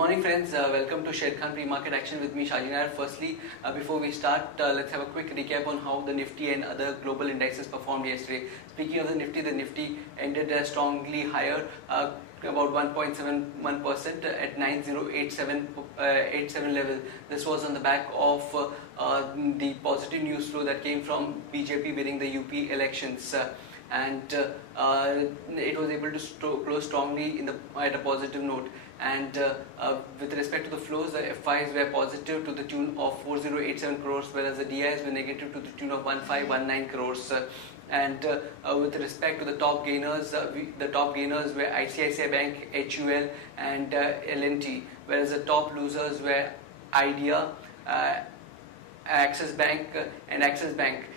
morning friends, welcome to Sharekhan pre-market action with me Shajinar. Firstly, before we start, let's have a quick recap on how the Nifty and other global indices performed yesterday. Speaking of the Nifty ended strongly higher, about 1.71% at 9087 level. This was on the back of the positive news flow that came from BJP winning the UP elections. And it was able to close strongly at a positive note. And with respect to the flows, the FIs were positive to the tune of 4087 crores, whereas the DIs were negative to the tune of 1519 crores. And with respect to the top gainers, the top gainers were ICICI Bank, HUL, and L&T, whereas the top losers were Idea, Axis Bank,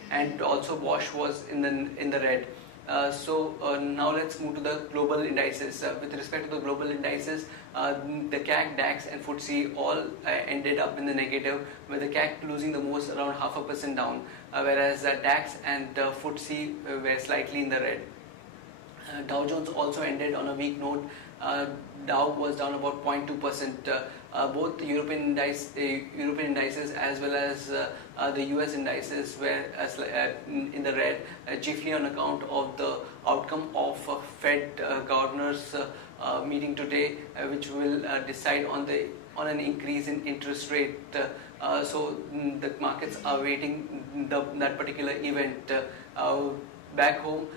and also Bosch was in the red. Now let's move to the global indices. With respect to the global indices, the CAC, DAX and FTSE all ended up in the negative, with the CAC losing the most, around 0.5% down, whereas DAX and FTSE were slightly in the red. Dow Jones also ended on a weak note. Dow was down about 0.2%. Both the European indices as well as the US indices were in the red, chiefly on account of the outcome of Fed governor's meeting today, which will decide on an increase in interest rate. So the markets are waiting that particular event. Back home,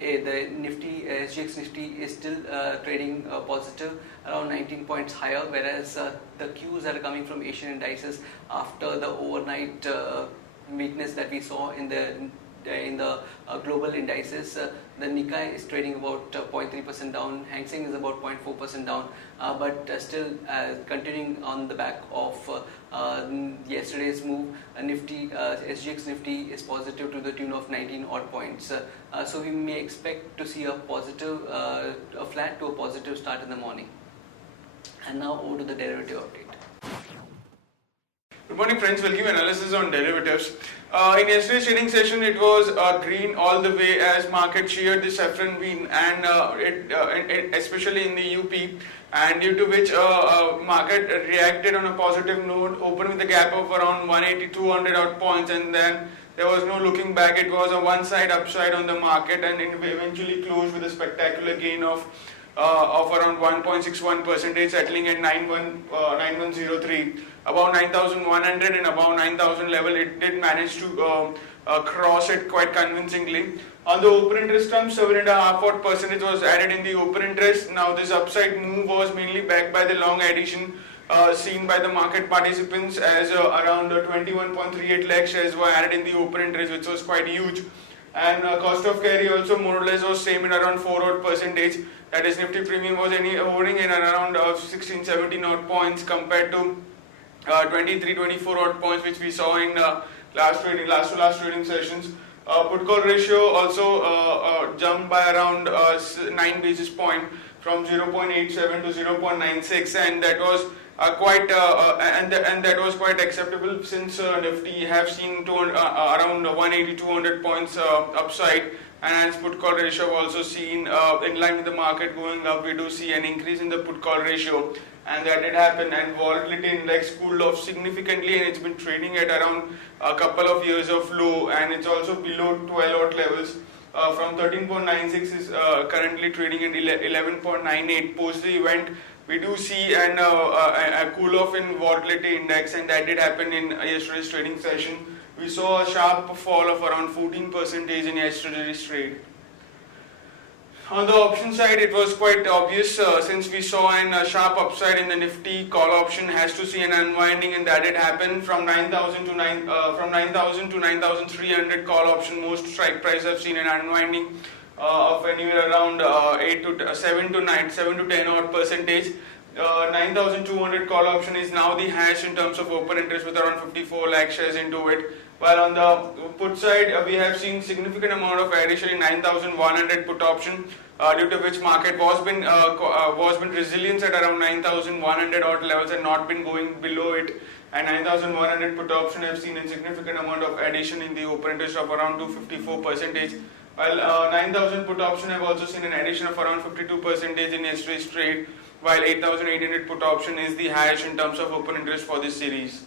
the Nifty, SGX Nifty is still trading positive, around 19 points higher, whereas the cues that are coming from Asian indices after the overnight weakness that we saw in the global indices. The Nikkei is trading about 0.3% down, Hang Seng is about 0.4% down, but still continuing on the back of yesterday's move. SGX Nifty is positive to the tune of 19 odd points. So we may expect to see a flat to a positive start in the morning. And now over to the derivative update. Good morning friends, we'll give analysis on derivatives. In yesterday's trading session, it was green all the way as market cheered the saffron green, and especially in the UP, and due to which market reacted on a positive note, opened with a gap of around 180-200 odd points, and then there was no looking back. It was a one side upside on the market, and it eventually closed with a spectacular gain of around 1.61%, settling at 9103. Above 9,100 and above 9,000 level, it did manage to cross it quite convincingly. On the open interest terms, 7.5% was added in the open interest. Now this upside move was mainly backed by the long addition seen by the market participants, as around 21.38 lakh shares were added in the open interest, which was quite huge. And cost of carry also more or less was same in around 4%. That is, Nifty premium was hovering in around 16-17 odd points compared to 23-24 odd points which we saw in last to last trading sessions. Put call ratio also jumped by around 9 basis point from 0.87 to 0.96, and that was that was quite acceptable, since Nifty have seen around 180-200 points upside, and as put call ratio also seen in line with the market going up, we do see an increase in the put call ratio, and that did happen. And volatility index cooled off significantly, and it's been trading at around a couple of years of low, and it's also below 12 odd levels. From 13.96 is currently trading at 11.98. Post the event, we do see a cool off in volatility index, and that did happen in yesterday's trading session. We saw a sharp fall of around 14% in yesterday's trade. On the option side, it was quite obvious, since we saw a sharp upside in the Nifty. Call option has to see an unwinding, and that did happen from 9,000 to 9,300 call option. Most strike price have seen an unwinding of anywhere around 7 to 10 odd percentage. 9,200 call option is now the highest in terms of open interest, with around 54 lakh shares into it. While on the put side, we have seen significant amount of addition in 9,100 put option, due to which market was been resilient at around 9,100 odd levels and not been going below it. And 9,100 put option have seen a significant amount of addition in the open interest of around 254%. While 9,000 put option have also seen an addition of around 52% in yesterday's trade. while 8,800 put option is the highest in terms of open interest for this series.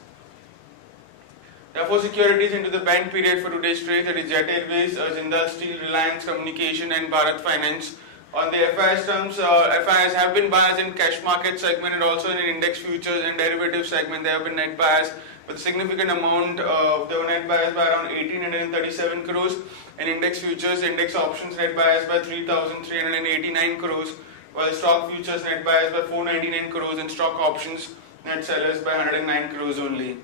There are 4 securities into the bank period for today's trade, that is Jet Airways, Jindal Steel, Reliance Communication and Bharat Finance. On the FIS terms, FIS have been biased in cash market segment and also in index futures and derivative segment. They have been net biased with significant amount. They were net biased by around 1,837 crores. In index futures, index options net biased by 3,389 crores, while stock futures net biased by 499 crores and stock options net sellers by 109 crores only.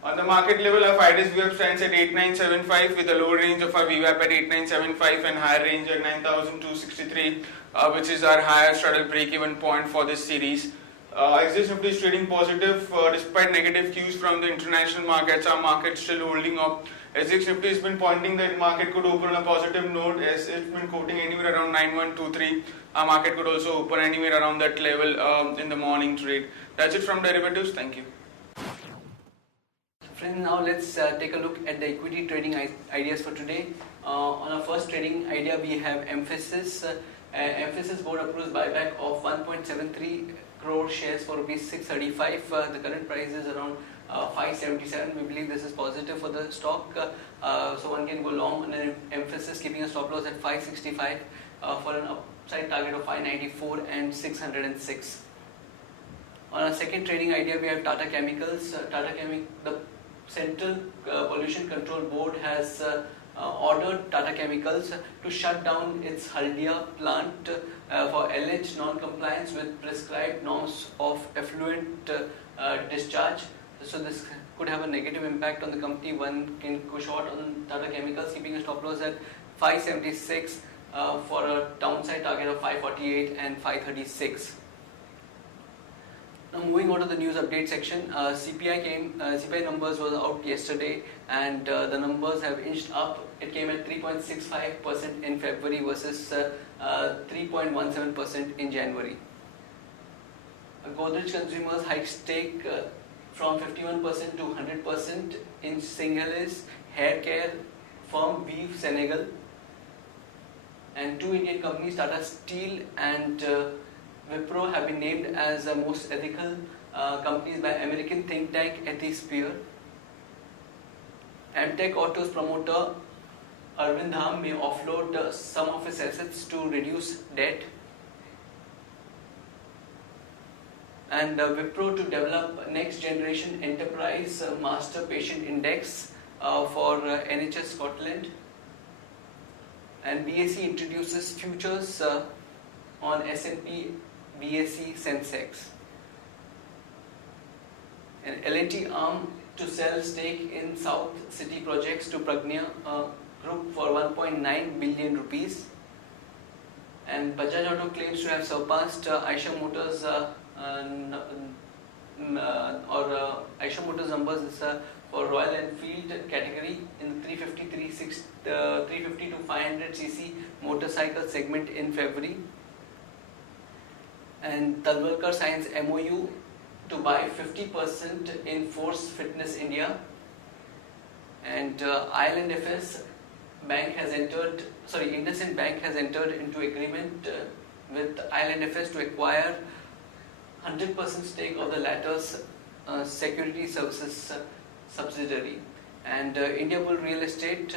On the market level, our FIDES VWAP stands at 8975 with a lower range of our VWAP at 8975 and higher range at 9263, which is our higher straddle break-even point for this series. XJ Nifty is trading positive despite negative cues from the international markets. Our market still holding up. SGX Nifty has been pointing that market could open on a positive note, as it's been quoting anywhere around 9123. Our market could also open anywhere around that level in the morning trade. That's it from derivatives. Thank you. Friends, now let's take a look at the equity trading ideas for today. On our first trading idea, we have Emphasis. Emphasis board approves buyback of 1.73 crore shares for rupees 635. The current price is around 577. We believe this is positive for the stock. So one can go long on an Emphasis, keeping a stop loss at 565 for an upside target of 594 and 606. On our second trading idea, we have Tata Chemicals. The Central Pollution Control Board has ordered Tata Chemicals to shut down its Haldia plant for alleged non-compliance with prescribed norms of effluent discharge. So this could have a negative impact on the company. One can go short on Tata Chemicals, keeping a stop loss at 576 for a downside target of 548 and 536. Now moving on to the news update section, CPI numbers was out yesterday, and the numbers have inched up. It came at 3.65% in February versus 3.17% in January. Godrej Consumers hiked stake from 51% to 100% in Singhales hair care firm Weave Senegal, and 2 Indian companies, Tata Steel and Wipro, have been named as the most ethical companies by American think tank Ethisphere. Amtech Autos promoter Arvind Dham may offload some of his assets to reduce debt. And Wipro to develop next generation enterprise master patient index for NHS Scotland. And BSE introduces futures on S&P BSE Sensex. And L&T arm to sell stake in South City projects to Pragnya Group for 1.9 billion rupees. And Bajaj Auto claims to have surpassed Eicher Motors Eicher Motors numbers for Royal Enfield category in the 350 to 500 cc motorcycle segment in February. And Talwalkar signs MOU to buy 50% in Force Fitness India. And IL&FS Bank has entered, IndusInd Bank has entered into agreement with IL&FS to acquire 100% stake of the latter's security services subsidiary. And India Bull Real Estate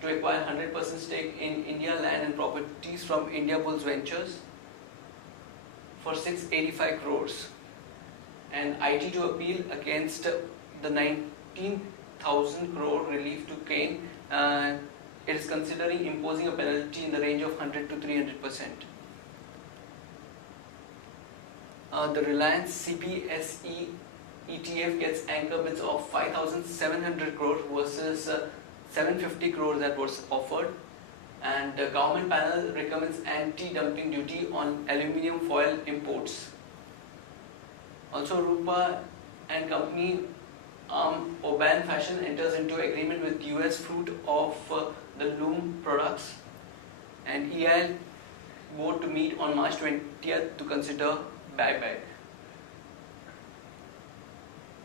to acquire 100% stake in India Land and Properties from India Bulls Ventures for 685 crores. And IT to appeal against the 19,000 crore relief to Kane. It is considering imposing a penalty in the range of 100 to 300%. The Reliance CPSE ETF gets anchor bids of 5,700 crore versus 750 crore that was offered. And the government panel recommends anti-dumping duty on aluminium foil imports. Also, Rupa and company Oban Fashion enters into agreement with US fruit of the Loom products, and EIL board to meet on March 20th to consider buyback.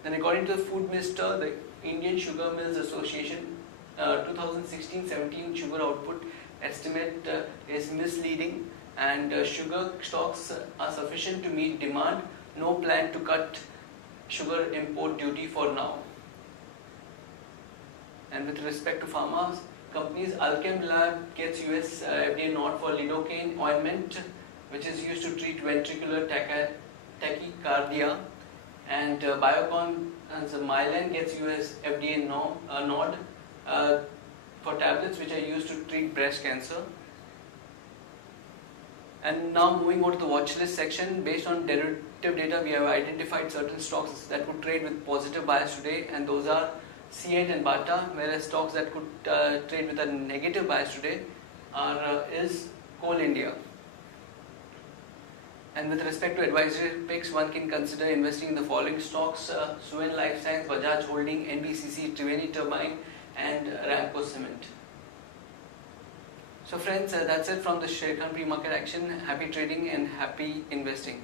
Then, according to the Food Minister, the Indian Sugar Mills Association 2016-17 sugar output estimate is misleading, and sugar stocks are sufficient to meet demand. No plan to cut sugar import duty for now. And with respect to pharma companies, Alchem Lab gets US FDA nod for lidocaine ointment, which is used to treat ventricular tachycardia, and Biocon Mylan gets US FDA nod for tablets which are used to treat breast cancer. And now moving on to the watch list section, based on derivative data, we have identified certain stocks that could trade with positive bias today, and those are C8 and Bata, whereas stocks that could trade with a negative bias today is Coal India. And with respect to advisory picks, one can consider investing in the following stocks: Suven Life Science, Bajaj Holding, NBCC, Triveni Turbine, and Ramco Cement. So friends, that's it from the Sharekhan pre-market action. Happy trading and happy investing.